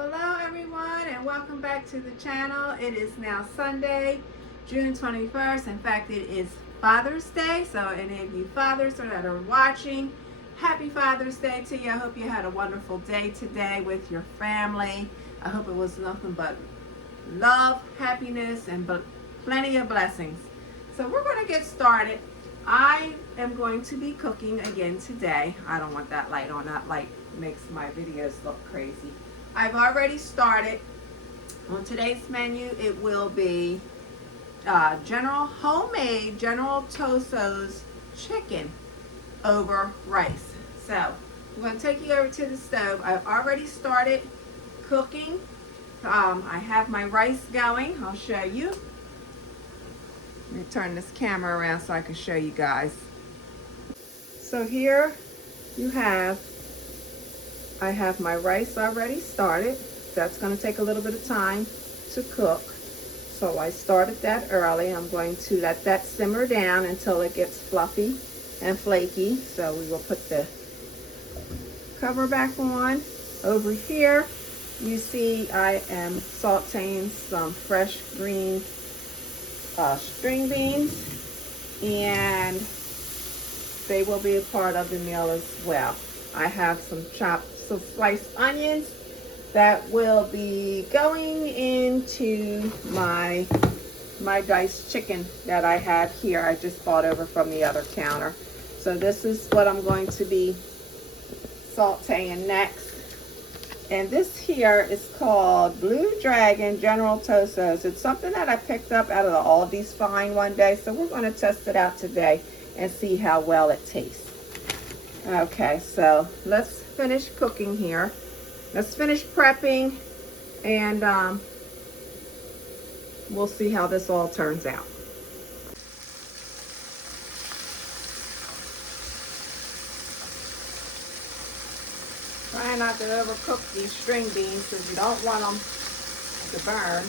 Hello everyone and welcome back to the channel. It is now Sunday, June 21st. In fact, it is Father's Day. So any of you fathers that are watching, happy Father's Day to you. I hope you had a wonderful day today with your family. I hope it was nothing but love, happiness, and plenty of blessings. So we're going to get started. I am going to be cooking again today. I don't want that light on. That light makes my videos look crazy. I've already started. On today's menu, it will be homemade General Tso's chicken over rice. So I'm going to take you over to the stove. I've already started cooking. I have my rice going. I'll show you. Let me turn this camera around so I can show you guys. So here you have, I have my rice already started. That's going to take a little bit of time to cook. So I started that early. I'm going to let that simmer down until it gets fluffy and flaky. So we will put the cover back on. Over here, you see I am sauteing some fresh green string beans, and they will be a part of the meal as well. I have some sliced onions that will be going into my diced chicken that I have here. I just bought over from the other counter. So this is what I'm going to be sauteing next. And this here is called Blue Dragon General Tso's. It's something that I picked up out of the Aldi's Find one day. So we're going to test it out today and see how well it tastes. Okay, so let's finish cooking here. Let's finish prepping, and we'll see how this all turns out. Try not to overcook these string beans because you don't want them to burn.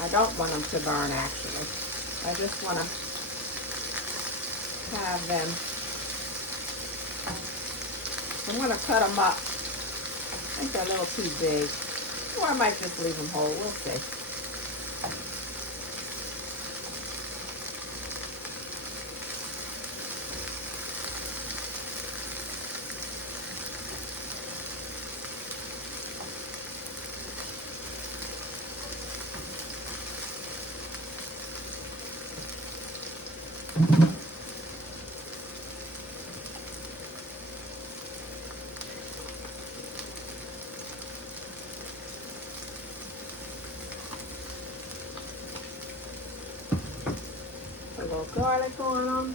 I don't want them to burn, actually. I just want to have them. I'm going to cut them up. I think they're a little too big. Or I might just leave them whole. We'll see. A little garlic on them.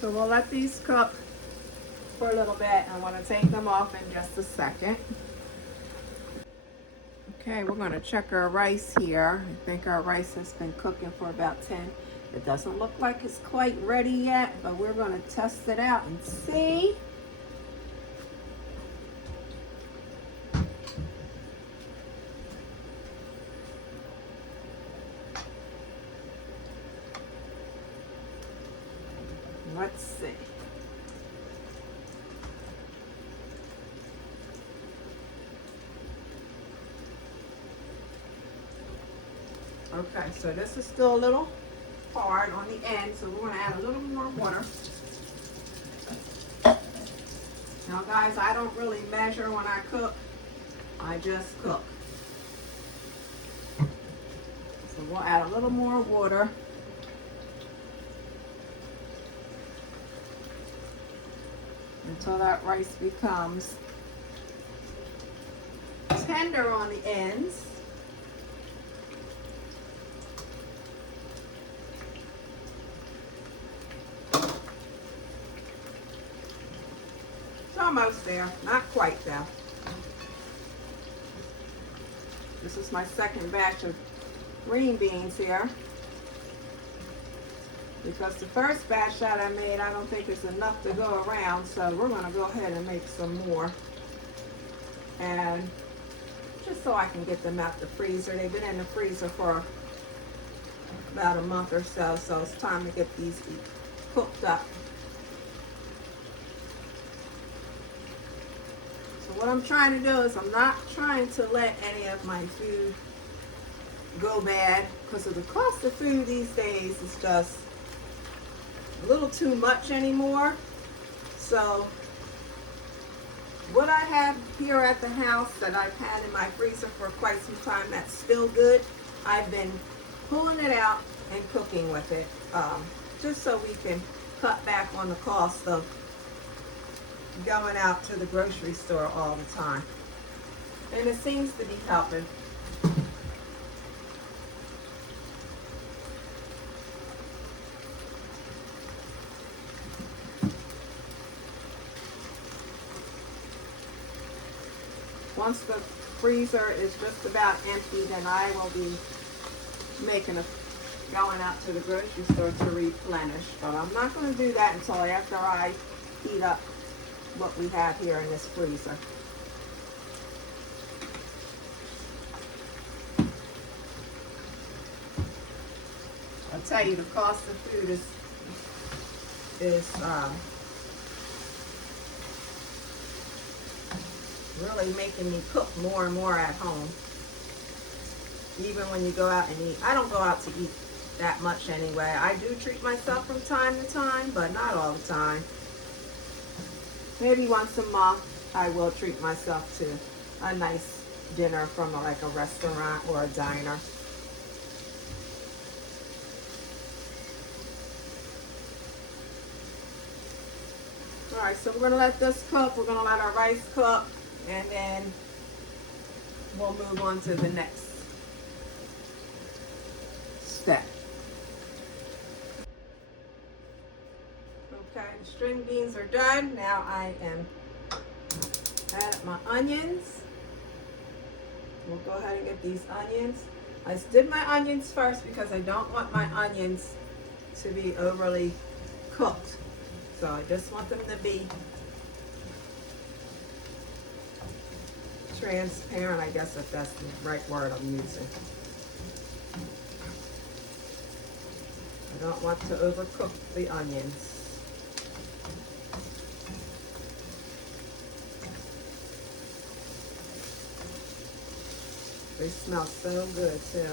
So we'll let these cook for a little bit. I want to take them off in just a second. Okay, we're going to check our rice here. I think our rice has been cooking for about 10. It doesn't look like it's quite ready yet, but we're going to test it out and see. Let's see. Okay, so this is still a little hard on the end, so we're going to add a little more water. Now guys, I don't really measure when I cook. I just cook. So we'll add a little more water. Until that rice becomes tender on the ends. It's almost there, not quite though. This is my second batch of green beans here. because the first batch that I made, I don't think is enough to go around, so we're going to go ahead and make some more. And just so I can get them out the freezer. They've been in the freezer for about a month or so, so it's time to get these cooked up. So what I'm trying to do is I'm not trying to let any of my food go bad, because of the cost of food these days is just a little too much anymore. So what I have here at the house that I've had in my freezer for quite some time that's still good, I've been pulling it out and cooking with it, just so we can cut back on the cost of going out to the grocery store all the time. And it seems to be helping. Once the freezer is just about empty, then I will be going out to the grocery store to replenish. But I'm not going to do that until after I heat up what we have here in this freezer. I'll tell you, the cost of food is really making me cook more and more at home. Even when you go out and eat. I don't go out to eat that much anyway. I do treat myself from time to time, but not all the time. Maybe once a month I will treat myself to a nice dinner from like a restaurant or a diner. Alright, so we're going to let this cook. We're going to let our rice cook, and then we'll move on to the next step. Okay, the string beans are done. Now I am add my onions. We'll go ahead and get these onions. I did my onions first because I don't want my onions to be overly cooked. So I just want them to be transparent, I guess, if that's the right word I'm using. I don't want to overcook the onions. They smell so good too.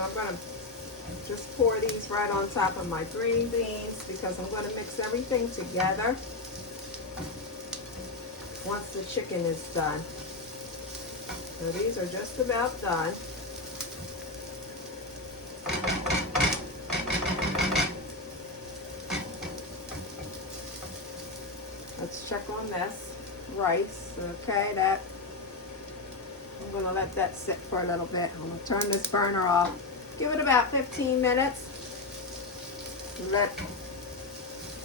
I'm going to just pour these right on top of my green beans because I'm going to mix everything together once the chicken is done. So these are just about done. Let's check on this rice. Okay, that I'm going to let that sit for a little bit. I'm going to turn this burner off. Give it about 15 minutes. Let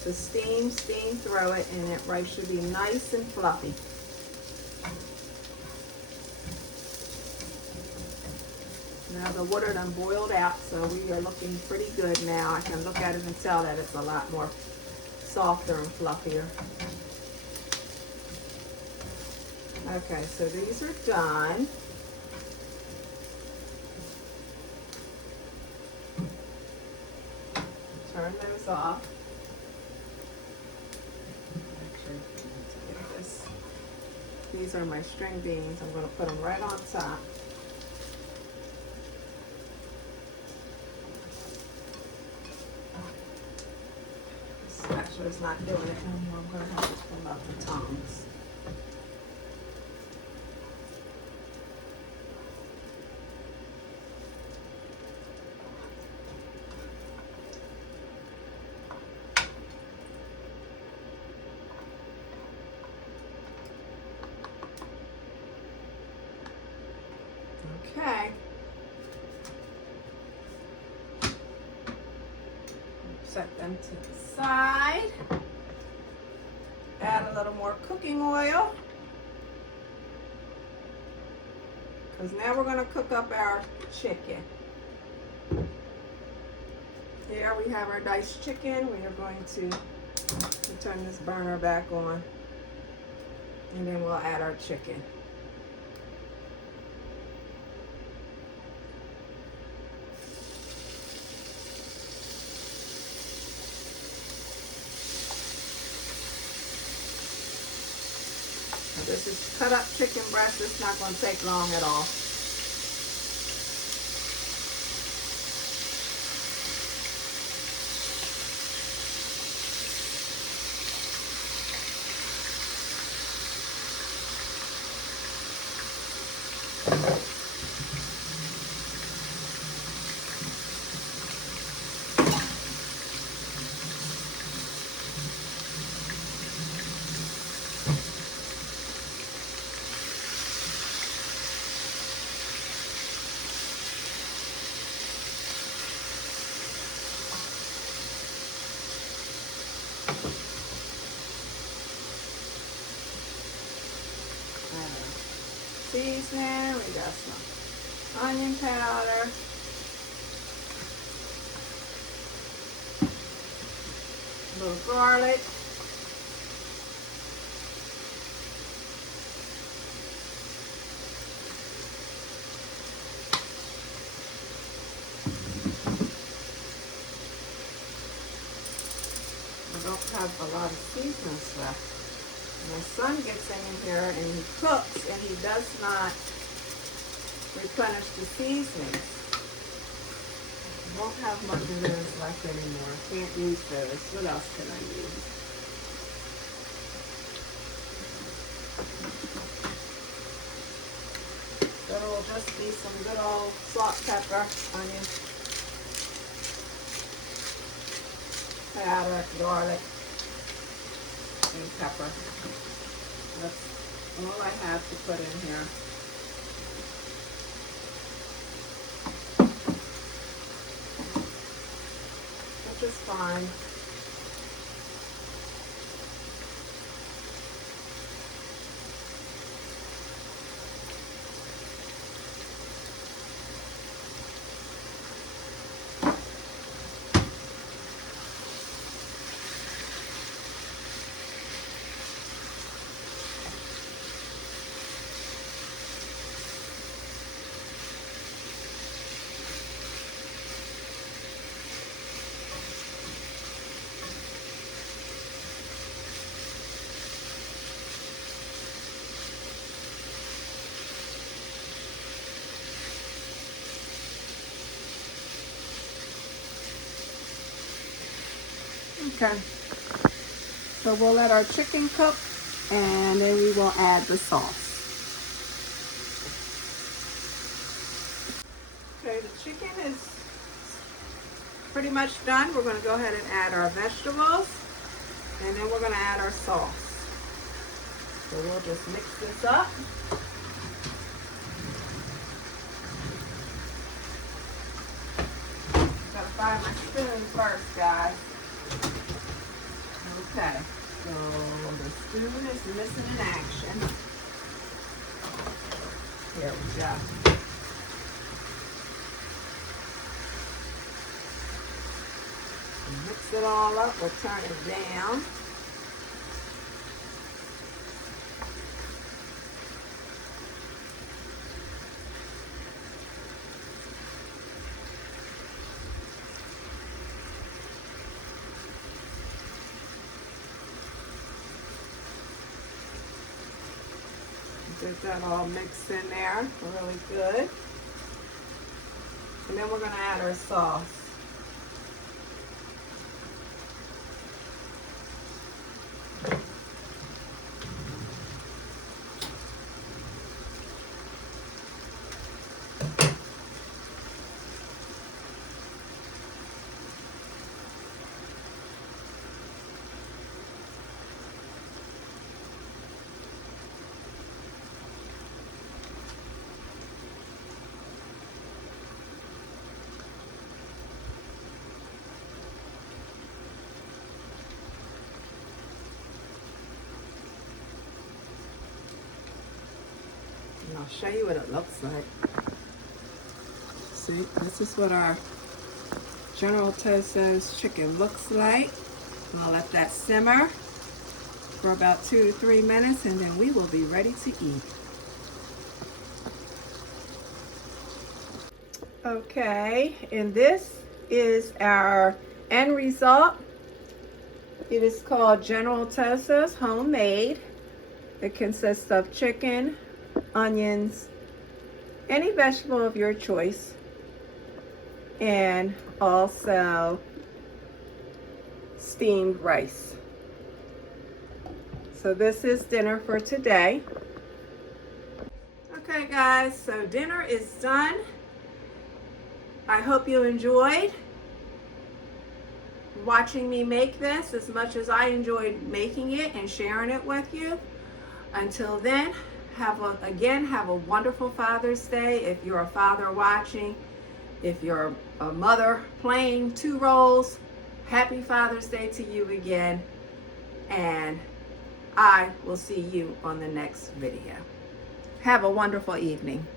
the steam through it, and that rice should be nice and fluffy. Now the water done boiled out, so we are looking pretty good now. I can look at it and tell that it's a lot more softer and fluffier. Okay, so these are done. Turn those off. Actually, get this. These are my string beans. I'm going to put them right on top. This masher is not doing it anymore. I'm going to have to pull out the tongs. Okay. Set them to the side. Add a little more cooking oil. Because now we're going to cook up our chicken. Here we have our diced chicken. We are going to turn this burner back on. And then we'll add our chicken. This is cut up chicken breast. It's not going to take long at all. Seasoning, we got some onion powder, a little garlic, I don't have a lot of seasonings left. My son gets in here and he cooks and he does not replenish the seasonings. I won't have much of those left anymore. Can't use those. What else can I use? So it'll just be some good old salt, pepper, onion, powder, garlic, and pepper. That's all I have to put in here. Which is fine. Okay, so we'll let our chicken cook and then we will add the sauce. Okay, the chicken is pretty much done. We're going to go ahead and add our vegetables and then we're going to add our sauce. So we'll just mix this up. Gotta find my spoon first, guys. Okay, so the spoon is missing in action. Here we go. Mix it all up, we'll turn it down. Get that all mixed in there really good. And then we're going to add our sauce. I'll show you what it looks like. See, this is what our General Tso's chicken looks like. I'll let that simmer for about 2 to 3 minutes, and then we will be ready to eat. Okay, and this is our end result. It is called General Tso's Homemade. It consists of chicken, onions, any vegetable of your choice, and also steamed rice. So this is dinner for today. Okay guys, so dinner is done. I hope you enjoyed watching me make this as much as I enjoyed making it and sharing it with you. Until then, have a wonderful Father's Day. If you're a father watching, if you're a mother playing 2 roles, happy Father's Day to you again. And I will see you on the next video. Have a wonderful evening.